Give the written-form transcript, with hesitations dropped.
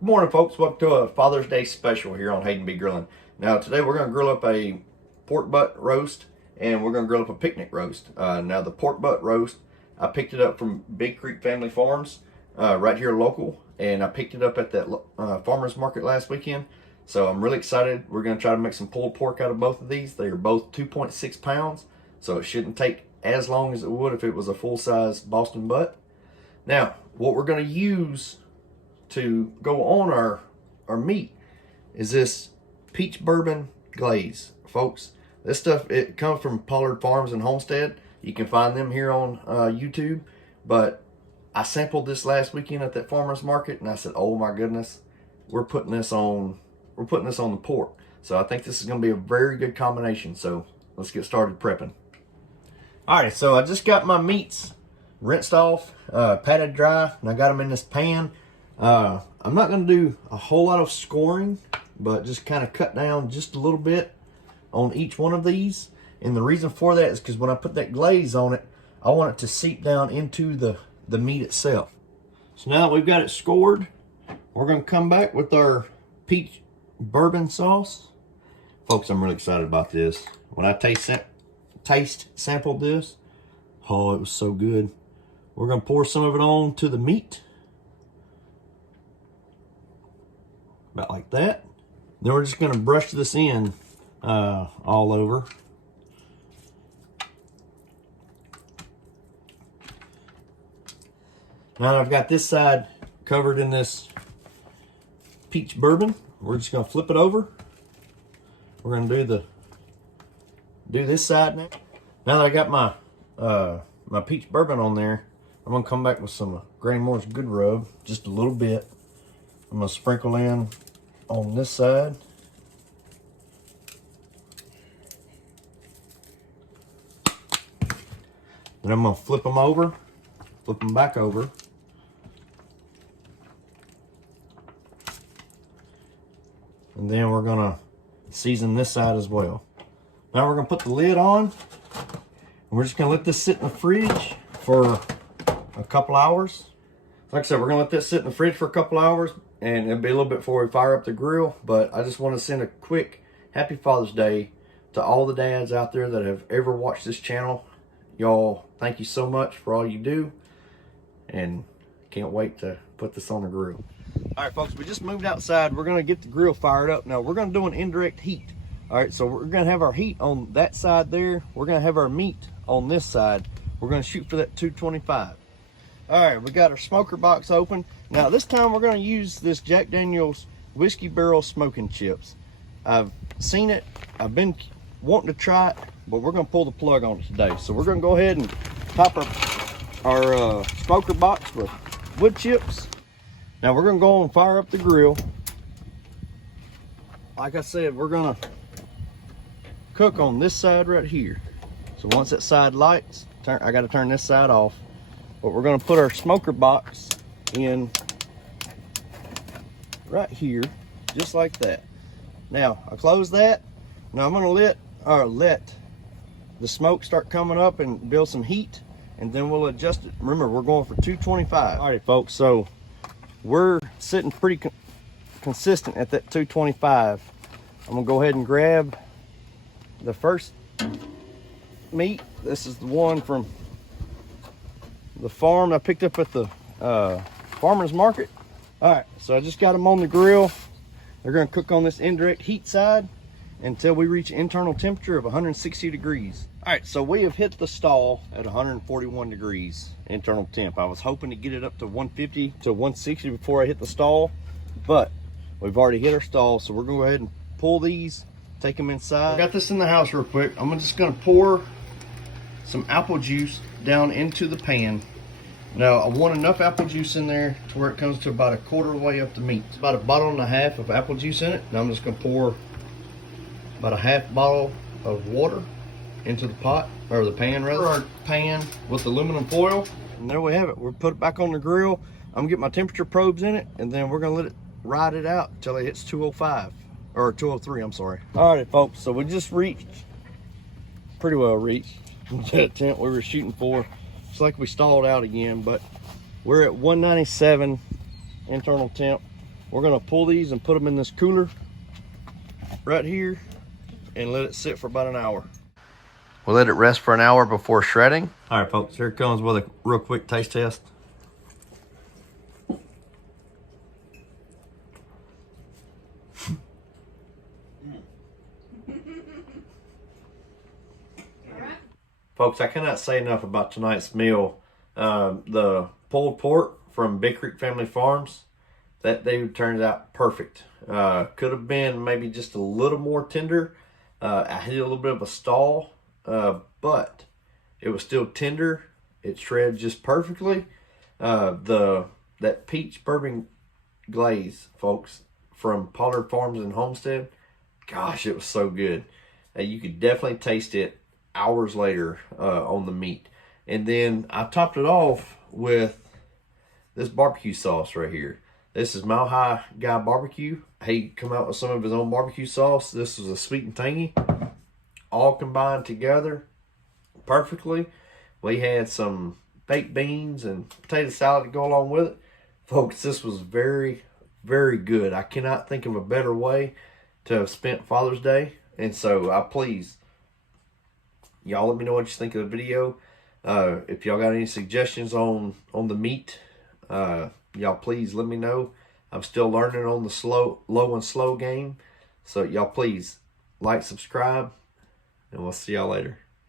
Good morning, folks. Welcome to a Father's Day special here on Hayden B Grilling. Now, today we're going to grill up a pork butt roast and we're going to grill up a picnic roast. Now, the pork butt roast, I picked it up from Big Creek Family Farms right here local, and I picked it up at that farmer's market last weekend. So I'm really excited. We're going to try to make some pulled pork out of both of these. They are both 2.6 pounds, so it shouldn't take as long as it would if it was a full-size Boston butt. Now, what we're going to use to go on our meat is this peach bourbon glaze, folks. This stuff, it comes from Pollard Farms and Homestead. You can find them here on YouTube, but I sampled this last weekend at that farmer's market and I said, oh my goodness, we're putting this on the pork. So I think this is going to be a very good combination. So let's get started prepping. All right, so I just got my meats rinsed off, patted dry, and I got them in this pan. I'm not going to do a whole lot of scoring, but just kind of cut down just a little bit on each one of these. And the reason for that is because when I put that glaze on it, I want it to seep down into the meat itself. So now that we've got it scored, we're going to come back with our peach bourbon sauce. Folks, I'm really excited about this. When I taste sampled this, oh, it was so good. We're going to pour some of it on to the meat. About like that. Then we're just going to brush this in all over. Now that I've got this side covered in this peach bourbon, we're just going to flip it over. We're going to do this side now. Now that I got my my peach bourbon on there, I'm going to come back with some Granny Moore's Good Rub, just a little bit. I'm going to sprinkle in on this side. Then I'm going to flip them back over. And then we're going to season this side as well. Now we're going to put the lid on. And we're just going to let this sit in the fridge for a couple hours. Like I said, we're going to let this sit in the fridge for a couple hours. And it'll be a little bit before we fire up the grill. But I just want to send a quick Happy Father's Day to all the dads out there that have ever watched this channel. Y'all, thank you so much for all you do. And can't wait to put this on the grill. All right, folks, we just moved outside. We're going to get the grill fired up. Now, we're going to do an indirect heat. All right, so we're going to have our heat on that side there. We're going to have our meat on this side. We're going to shoot for that 225. All right, we got our smoker box open. Now, this time we're going to use this Jack Daniel's Whiskey Barrel Smoking Chips. I've seen it. I've been wanting to try it, but we're going to pull the plug on it today. So we're going to go ahead and top our smoker box with wood chips. Now, we're going to go and fire up the grill. Like I said, we're going to cook on this side right here. So once that side lights, I got to turn this side off. But we're going to put our smoker box in right here, just like that. Now, I close that. Now I'm going to let the smoke start coming up and build some heat, and then we'll adjust it. Remember, we're going for 225. All right, folks, so we're sitting pretty consistent at that 225. I'm going to go ahead and grab the first meat. This is the one from the farm I picked up at the farmer's market. All right, so I just got them on the grill. They're going to cook on this indirect heat side until we reach internal temperature of 160 degrees. All right, so we have hit the stall at 141 degrees internal temp. I was hoping to get it up to 150 to 160 before I hit the stall, but we've already hit our stall, so we're going to go ahead and pull these, take them inside. I got this in the house real quick. I'm just going to pour some apple juice down into the pan. Now, I want enough apple juice in there to where it comes to about a quarter of the way up the meat. It's about 1.5 bottles of apple juice in it. Now I'm just going to pour about a half bottle of water into the pot, or the pan rather. Our pan with aluminum foil. And there we have it. We'll put it back on the grill. I'm gonna get my temperature probes in it, and then we're gonna let it ride it out until it hits 205, or 203, I'm sorry. All right, folks, so we just pretty well reached that temp we were shooting for. It's like we stalled out again, but we're at 197 internal temp. We're gonna pull these and put them in this cooler right here and let it sit for about an hour. We'll let it rest for an hour before shredding. All right, folks, here it comes with a real quick taste test. Folks, I cannot say enough about tonight's meal. The pulled pork from Big Creek Family Farms, that dude turned out perfect. Could have been maybe just a little more tender. I hit a little bit of a stall, but it was still tender. It shredded just perfectly. That peach bourbon glaze, folks, from Pollard Farms and Homestead, gosh, it was so good. You could definitely taste it hours later on the meat. And then I topped it off with this barbecue sauce right here. This is Mile High Guy Barbecue. He come out with some of his own barbecue sauce. This is a sweet and tangy, all combined together perfectly. We had some baked beans and potato salad to go along with it. Folks, this was very, very good. I cannot think of a better way to have spent Father's Day. And so please, y'all let me know what you think of the video. If y'all got any suggestions on the meat, y'all please let me know. I'm still learning on the low and slow game. So y'all please like, subscribe, and we'll see y'all later.